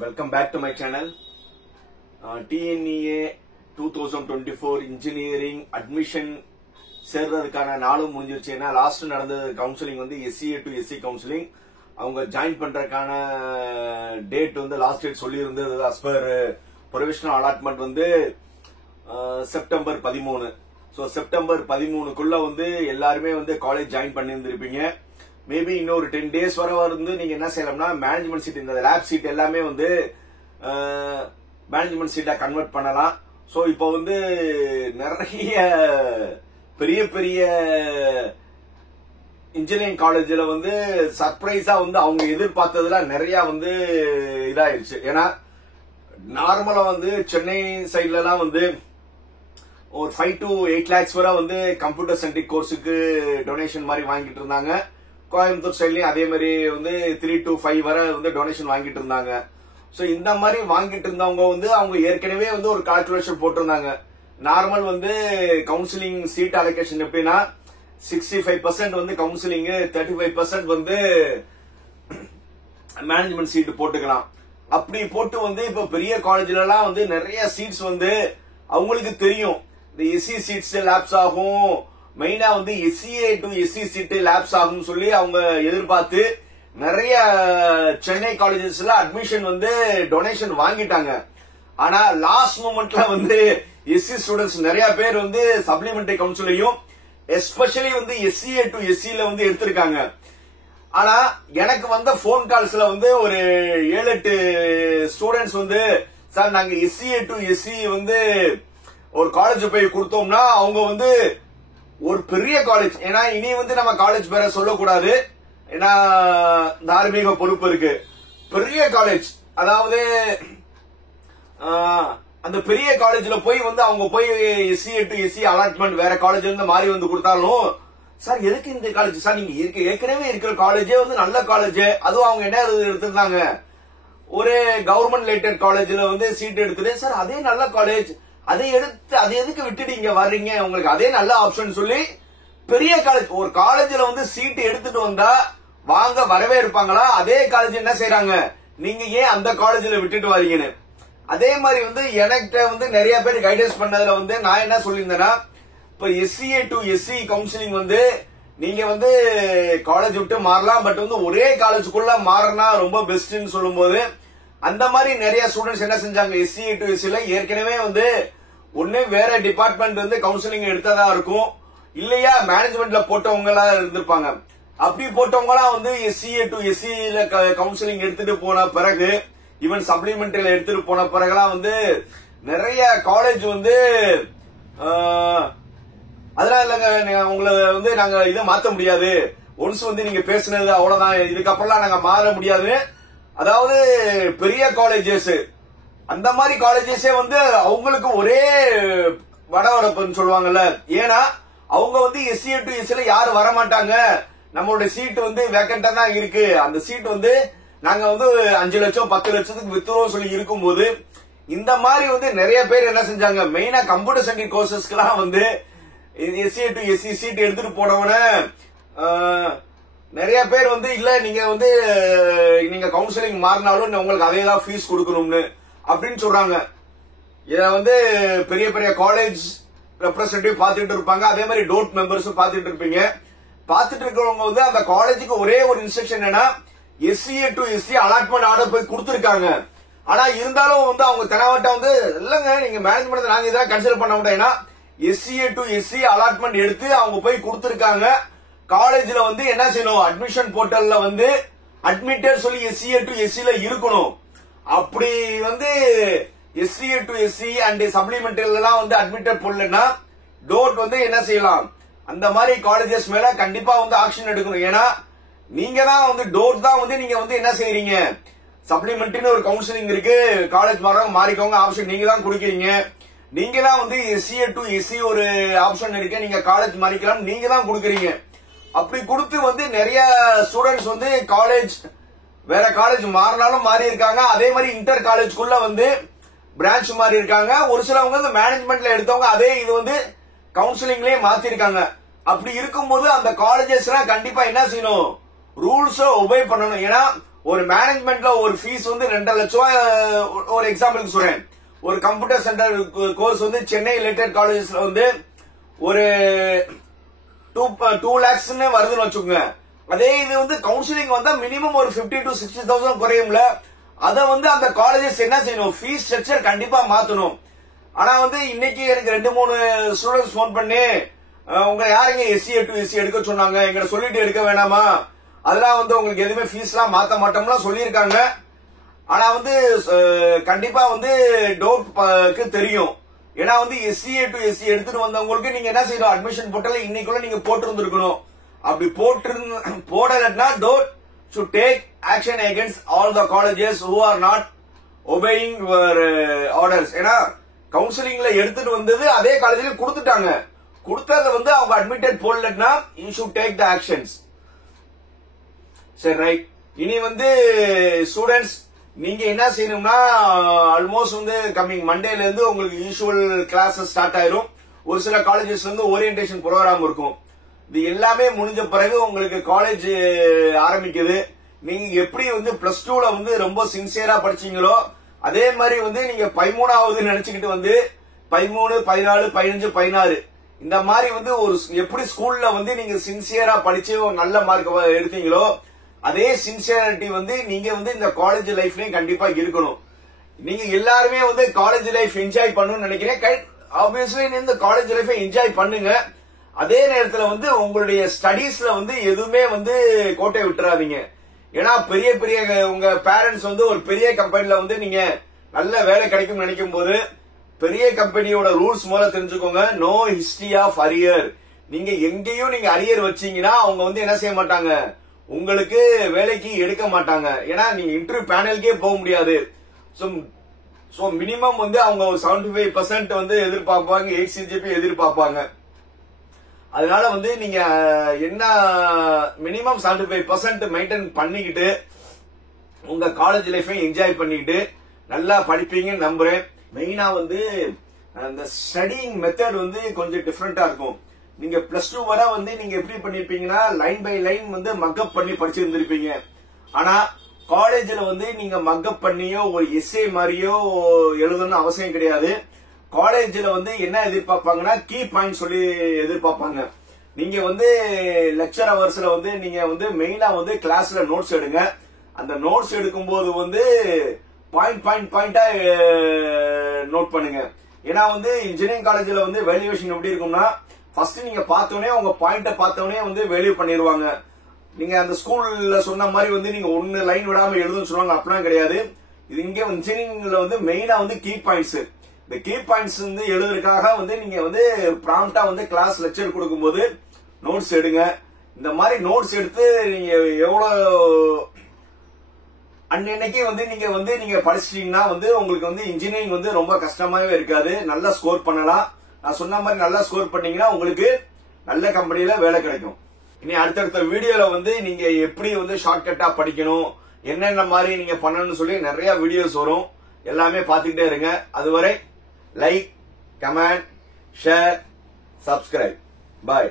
Welcome back to my channel. TNEA 2024 Engineering Admission சேர்றதுக்கான நாளும் முடிஞ்சிருச்சுன்னா last நடந்த counselling வந்து SCA to SC counselling அவங்க join பண்றதுக்கான டேட் வந்து லாஸ்ட் டேட் சொல்லி இருந்தது as per ப்ரொவிஷனல் அலாட்மெண்ட் வந்து செப்டம்பர் 13. ஸோ செப்டம்பர் 13க்குள்ள வந்து எல்லாருமே வந்து காலேஜ் ஜாயின் பண்ணியிருந்திருப்பீங்க. மேபி இன்னொரு 10 days வரை வந்து நீங்க என்ன செய்யலாம்னா மேனேஜ்மெண்ட் சீட் இந்த லேப் சீட் எல்லாமே வந்து மேனேஜ்மெண்ட் சீட்டா கன்வெர்ட் பண்ணலாம். சோ இப்போ வந்து நிறைய பெரிய பெரிய இன்ஜினியரிங் காலேஜ்ல வந்து சர்ப்ரைஸா வந்து அவங்க எதிர்பார்த்ததுல நிறைய வந்து இதாயிருச்சு. ஏன்னா நார்மலா வந்து சென்னை சைட்ல எல்லாம் வந்து ஒரு 5 to 8 lakhs வரை வந்து கம்ப்யூட்டர் சென்ட்ரிக் கோர்ஸுக்கு டொனேஷன் மாதிரி வாங்கிட்டு இருந்தாங்க. கோயம்புத்தூர் சைட்லயும் அதே மாதிரி வந்து 3 to 5 வரை வந்து டொனேஷன் வாங்கிட்டு இருந்தாங்க. சோ இந்த மாதிரி வாங்கிட்டு இருந்தவங்க வந்து அவங்க ஏற்கனவே வந்து ஒரு கால்குலேஷன் போட்டிருந்தாங்க. நார்மல் வந்து கவுன்சிலிங் சீட் அலோகேஷன் எப்படின்னா 65% வந்து கவுன்சிலிங், 35% வந்து மேனேஜ்மெண்ட் சீட் போட்டுக்கலாம். அப்படி போட்டு வந்து இப்ப பெரிய காலேஜ்ல எல்லாம் வந்து நிறைய சீட்ஸ் வந்து அவங்களுக்கு தெரியும் இந்த எஸ்சி சீட்ஸ் லேப்ஸ் ஆகும், மெயினா வந்து SCA to SC seat lapse ஆகும் சொல்லி அவங்க எதிர்பார்த்து நிறைய சென்னை காலேஜஸ்ல அட்மிஷன் வந்து டொனேஷன் வாங்கிட்டாங்க. ஆனா லாஸ்ட் மூமெண்ட்ல வந்து SC ஸ்டூடெண்ட்ஸ் நிறைய பேர் வந்து சப்ளிமெண்டரி கவுன்சிலையும் எஸ்பெஷலி வந்து SCA to SC ல வந்து எடுத்திருக்காங்க. ஆனா எனக்கு வந்த போன் கால்ஸ்ல வந்து ஒரு 7-8 ஸ்டூடெண்ட்ஸ் வந்து சார் நாங்க SCA to SC வந்து ஒரு காலேஜ் போய் கொடுத்தோம்னா அவங்க வந்து ஒரு பெரிய காலேஜ், ஏன்னா இனி வந்து நம்ம காலேஜ் பேரை சொல்லக்கூடாது, ஏன்னா தார்மீக பொறுப்பு இருக்கு. பெரிய காலேஜ், அதாவது அந்த பெரிய காலேஜ்ல போய் வந்து அவங்க போய் SCA to SC அலாட்மெண்ட் வேற காலேஜ்ல இருந்து மாறி வந்து கொடுத்தாலும் சார் எதுக்கு இந்த காலேஜ் சார், நீங்க ஏற்கனவே இருக்கிற காலேஜே வந்து நல்ல காலேஜ், அதுவும் அவங்க என்ன எடுத்திருந்தாங்க ஒரு கவர்மெண்ட் ரிலேட்டட் காலேஜ்ல வந்து சீட் எடுத்துட்டு சார் அதே நல்ல காலேஜ், அதை எடுத்து அதை எதுக்கு விட்டுட்டு இங்க வர்றீங்க, உங்களுக்கு அதே நல்ல ஆப்ஷன் சொல்லி பெரிய காலேஜ் ஒரு காலேஜ்ல வந்து சீட் எடுத்துட்டு வந்தா வாங்க வரவே இருப்பாங்களா, அதே காலேஜ் என்ன செய்யறாங்க நீங்க ஏன் அந்த காலேஜ்ல விட்டுட்டு வரீங்கன்னு. அதே மாதிரி வந்து எனக்கு வந்து நிறைய பேர் கைடன்ஸ் பண்ணதுல வந்து நான் என்ன சொல்லியிருந்தேன்னா இப்ப SCA to SC கவுன்சிலிங் வந்து நீங்க வந்து காலேஜ் விட்டு மாறலாம், பட் வந்து ஒரே காலேஜுக்குள்ள மாறினா ரொம்ப பெஸ்ட்னு சொல்லும் போது அந்த மாதிரி நிறைய ஸ்டூடெண்ட்ஸ் என்ன செஞ்சாங்க SCA to SC ல ஏற்கனவே வந்து ஒண்ணு வேற டிபார்ட்மெண்ட் வந்து கவுன்சிலிங் எடுத்ததா இருக்கும், இல்லையா மேனேஜ்மெண்ட்ல போட்டவங்க எல்லாம் இருந்திருப்பாங்க. அப்படி போட்டவங்களாம் வந்து SCA to SC ல கவுன்சிலிங் எடுத்துட்டு போன பிறகு ஈவன் சப்ளிமெண்டரியில எடுத்துட்டு போன பிறகுலாம் வந்து நிறைய காலேஜ் வந்து அதெல்லாம் இல்லங்க உங்களை வந்து நாங்க இதை மாத்த முடியாது, ஒன்ஸ் வந்து நீங்க பேசுனது அவ்வளவுதான், இதுக்கப்புறம் நாங்க மாற முடியாது. அதாவது பெரிய காலேஜஸ் அந்த மாதிரி காலேஜஸே வந்து அவங்களுக்கு ஒரே வடவரப்புன்னு சொல்லுவாங்கல்ல, ஏன்னா அவங்க வந்து SCA to SC ல யாரும் வரமாட்டாங்க, நம்மளோட சீட் வந்து வேக்கண்டா தான் இருக்கு, அந்த சீட் வந்து நாங்க வந்து 5 லட்சம் 10 லட்சத்துக்கு வித்துருவோம் சொல்லி இருக்கும்போது இந்த மாதிரி வந்து நிறைய பேர் என்ன செஞ்சாங்க மெயினா கம்ப்யூட்டர் சென்ட்ரிக் கோர்சஸ்க்குலாம் வந்து SCA to SC சீட் எடுத்துட்டு போனவன நிறைய பேர் வந்து இல்ல நீங்க வந்து நீங்க கவுன்சிலிங் மாறினாலும் உங்களுக்கு அதே தான் ஃபீஸ் கொடுக்கணும்னு அப்படின்னு சொல்றாங்க. இத வந்து பெரிய பெரிய காலேஜ் ரெப்ரசன்டேட்டிவ் பாத்துட்டு இருப்பாங்க, அதே மாதிரி டோட் மெம்பர்ஸும் பாத்துட்டு இருப்பீங்க. பாத்துட்டு இருக்கிறவங்க வந்து அந்த காலேஜுக்கு ஒரே ஒரு இன்ஸ்ட்ரக்ஷன் என்னன்னா SCA to SC allotment order போய் கொடுத்திருக்காங்க. ஆனா இருந்தாலும் வந்து அவங்க தெனாவட்டா வந்து இல்லங்க நீங்க மேனேஜ்மெண்ட் நாங்க இதான் கன்சிடர் பண்ண மாட்டோம், ஏன்னா SCA to SC அலாட்மெண்ட் எடுத்து அவங்க போய் கொடுத்திருக்காங்க. காலேஜ்ல வந்து என்ன செய்யணும் அட்மிஷன் போர்ட்டல்ல வந்து அட்மிட்டட் சொல்லி SCA to SC ல இருக்கணும். அப்படி வந்து SCA to SC அண்ட் சப்ளிமெண்டரில எல்லாம் வந்து அட்மிட்டட் போடலன்னா டோட் வந்து என்ன செய்யலாம் அந்த மாதிரி காலேஜஸ் மேல கண்டிப்பா வந்து ஆக்ஷன் எடுக்கணும். ஏன்னா நீங்க தான் வந்து டோட் தான் வந்து நீங்க வந்து என்ன செய்யறீங்க சப்ளிமெண்டரின்னு ஒரு கவுன்சிலிங் இருக்கு, காலேஜ் மாறிக்கோங்க ஆப்ஷன் நீங்க தான் கொடுக்கறீங்க, நீங்க தான் வந்து SCA to SC ஒரு ஆப்ஷன் இருக்கு நீங்க காலேஜ் மாறிக்கலாம் நீங்க தான் கொடுக்கறீங்க. அப்படி கொடுத்து வந்து நிறைய ஸ்டூடெண்ட்ஸ் வந்து காலேஜ் வேற காலேஜ் மாறினாலும் மாறி இருக்காங்க, அதே மாதிரி இன்டர் காலேஜ்குள்ள வந்து பிரான்ச் மாறி இருக்காங்க. ஒரு சிலவங்க வந்து மேனேஜ்மெண்ட்ல எடுத்தவங்க அதே இது வந்து கவுன்சிலிங்லயே மாத்திருக்காங்க. அப்படி இருக்கும்போது அந்த காலேஜஸ் எல்லாம் கண்டிப்பா என்ன செய்யணும் ரூல்ஸ் ஒபே பண்ணணும். ஏன்னா ஒரு மேனேஜ்மெண்ட்ல ஒரு ஃபீஸ் வந்து 2.5 லட்சம். ஒரு எக்ஸாம்பிளுக்கு சொல்றேன், ஒரு கம்ப்யூட்டர் சென்டர் கோர்ஸ் வந்து சென்னை ரிலேட்டட் காலேஜஸ்ல வந்து ஒரு 2 lakhs வருதுன்னு வச்சுக்கோங்க. அதே இது வந்து கவுன்சிலிங் வந்தா மினிமம் ஒரு 50 to 60,000 குறையும்ல. அத வந்து அந்த காலேஜஸ் என்ன செய்யணும், ஃபீஸ் ஸ்ட்ரக்சர் கண்டிப்பா மாத்தணும். ஆனா வந்து இன்னைக்கு எனக்கு 2-3 ஸ்டூடெண்ட்ஸ் போன் பண்ணி, உங்க யாருங்க SCA to SC எடுக்க சொன்னாங்க, எங்களை சொல்லிட்டு எடுக்க வேணாமா, அதெல்லாம் வந்து உங்களுக்கு எதுவுமே ஃபீஸ் எல்லாம் மாத்த மாட்டோம்லாம் சொல்லியிருக்காங்க. ஆனா வந்து கண்டிப்பா வந்து டவுட் தெரியும். ஏன்னா வந்து SCA to SC எடுத்துட்டு வந்தவங்களுக்கு நீங்க என்ன செய்யணும், அட்மிஷன் போர்ட்டல இன்னைக்குள்ள நீங்க போட்டிருந்திருக்கணும். அப்படி போடலன்னா don't should take action against all the colleges who are not obeying your orders. ஏன்னா கவுன்சிலிங்ல எடுத்துட்டு வந்தது அதே காலேஜ்ல கொடுத்துட்டாங்க, கொடுத்தத வந்து அவங்க அட்மிட்டட் போடலன்னா you should take the actions. சரி, ரைட். இனி வந்து ஸ்டூடெண்ட்ஸ் நீங்க என்ன செய்யணும்னா, ஆல்மோஸ்ட் வந்து கம்மிங் மண்டேல இருந்து உங்களுக்கு யூசுவல் கிளாஸஸ் ஸ்டார்ட் ஆயிரும். ஒரு சில காலேஜஸ்ல இருந்து ஓரியன்டேஷன் ப்ரோக்ராம் இருக்கும். இது எல்லாமே முடிஞ்ச பிறகு உங்களுக்கு காலேஜ் ஆரம்பிக்குது. நீங்க எப்படி வந்து +2ல வந்து ரொம்ப சின்சியரா படிச்சீங்களோ அதே மாதிரி வந்து நீங்க 13வது நினைச்சுக்கிட்டு வந்து 13, 14, 15, 16 இந்த மாதிரி வந்து ஒரு எப்படி ஸ்கூல்ல வந்து நீங்க சின்சியரா படிச்சு ஒரு நல்ல மார்க் எடுத்தீங்களோ அதே சின்சியரிட்டி வந்து நீங்க வந்து இந்த காலேஜ் லைஃப்லயும் கண்டிப்பா இருக்கணும். நீங்க எல்லாருமே வந்து காலேஜ் லைஃப் என்ஜாய் பண்ணணும்னு நினைக்கிறேன். ஆப்வியஸ்லி இந்த காலேஜ் லைஃபை என்ஜாய் பண்ணுங்க. அதே நேரத்துல வந்து உங்களுடைய ஸ்டடீஸ்ல வந்து எதுவுமே வந்து கோட்டை விட்டுறாதீங்க. ஏன்னா பெரிய பெரிய உங்க பேரண்ட்ஸ் வந்து ஒரு பெரிய கம்பெனில வந்து நீங்க நல்ல வேலை கிடைக்கும் நினைக்கும் போது பெரிய கம்பெனியோட ரூல்ஸ் மூலம் தெரிஞ்சுக்கோங்க. No history of arrear. நீங்க எங்கேயும் நீங்க அரியர் வச்சீங்கன்னா அவங்க வந்து என்ன செய்ய மாட்டாங்க, உங்களுக்கு வேலைக்கு எடுக்க மாட்டாங்க. ஏன்னா நீங்க இன்டர்வியூ பேனலுக்கே போக முடியாது. சோ மினிமம் வந்து அவங்க 75% வந்து எதிர்பார்ப்பாங்க, 8 CGP எதிர்பார்ப்பாங்க. அதனால வந்து நீங்க என்ன மினிமம் 75% மெயின்டைன் பண்ணிக்கிட்டு உங்க காலேஜ் லைஃபை என்ஜாய் பண்ணிக்கிட்டு நல்லா படிப்பீங்கன்னு நம்புறேன். மெயினா வந்து அந்த ஸ்டடிங் மெத்தட் வந்து கொஞ்சம் டிஃபரெண்டா இருக்கும். நீங்க +2 வரை வந்து நீங்க எப்படி பண்ணிருப்பீங்கன்னா லைன் பை லைன் வந்து மக்கப் பண்ணி படிச்சிருந்திருப்பீங்க. ஆனா காலேஜ்ல வந்து நீங்க மக்கப் பண்ணியோ ஒரு எஸ்ஏ மாதிரியோ எழுதணும்னு அவசியம் கிடையாது. காலேஜ்ல வந்து என்ன எதிர்பார்ப்பாங்கன்னா கீ பாயிண்ட் சொல்லி எதிர்பார்ப்பாங்க. நீங்க வந்து லெக்சர் ஹவர்ஸ்ல வந்து நீங்க வந்து மெயினா வந்து கிளாஸ்ல நோட்ஸ் எடுங்க. அந்த நோட்ஸ் எடுக்கும் போது வந்து பாயிண்டா நோட் பண்ணுங்க. ஏன்னா வந்து இன்ஜினியரிங் காலேஜ்ல வந்து வேல்யூவேஷன் எப்படி இருக்கும்னா, ஃபர்ஸ்ட் நீங்க பார்த்தோன்னே உங்க பாயிண்ட பார்த்தோன்னே வந்து வேல்யூ பண்ணிடுவாங்க. நீங்க அந்த ஸ்கூல்ல சொன்ன மாதிரி வந்து நீங்க 1 லைன் விடாம எழுதுன்னு சொல்லுவாங்க, அப்படிலாம் கிடையாது. இது இங்க இன்ஜினியரிங்ல வந்து மெயினா வந்து கீ பாயிண்ட்ஸ். இந்த கீ பாயிண்ட்ஸ் வந்து எழுதுறதுக்காக வந்து நீங்க வந்து ப்ராம்ப்டா வந்து கிளாஸ் லெக்சர் கொடுக்கும்போது நோட்ஸ் எடுங்க. இந்த மாதிரி நோட்ஸ் எடுத்து நீங்க எவ்வளவு அன்னைக்கு வந்து நீங்க படிச்சிட்டீங்கன்னா வந்து உங்களுக்கு வந்து இன்ஜினியரிங் வந்து ரொம்ப கஷ்டமாவே இருக்காது. நல்லா ஸ்கோர் பண்ணலாம். நான் சொன்ன மாதிரி நல்லா ஸ்கோர் பண்ணீங்கன்னா உங்களுக்கு நல்ல கம்பெனில வேலை கிடைக்கும். இனி அடுத்தடுத்த வீடியோல வந்து நீங்க எப்படி வந்து ஷார்ட்கட்டா படிக்கணும், என்னென்ன மாதிரி நீங்க பண்ணணும்னு சொல்லி நிறைய வீடியோஸ் வரும். எல்லாமே பார்த்துக்கிட்டே இருங்க. அதுவரை லைக், கமெண்ட், ஷேர், சப்ஸ்கிரைப். பாய்.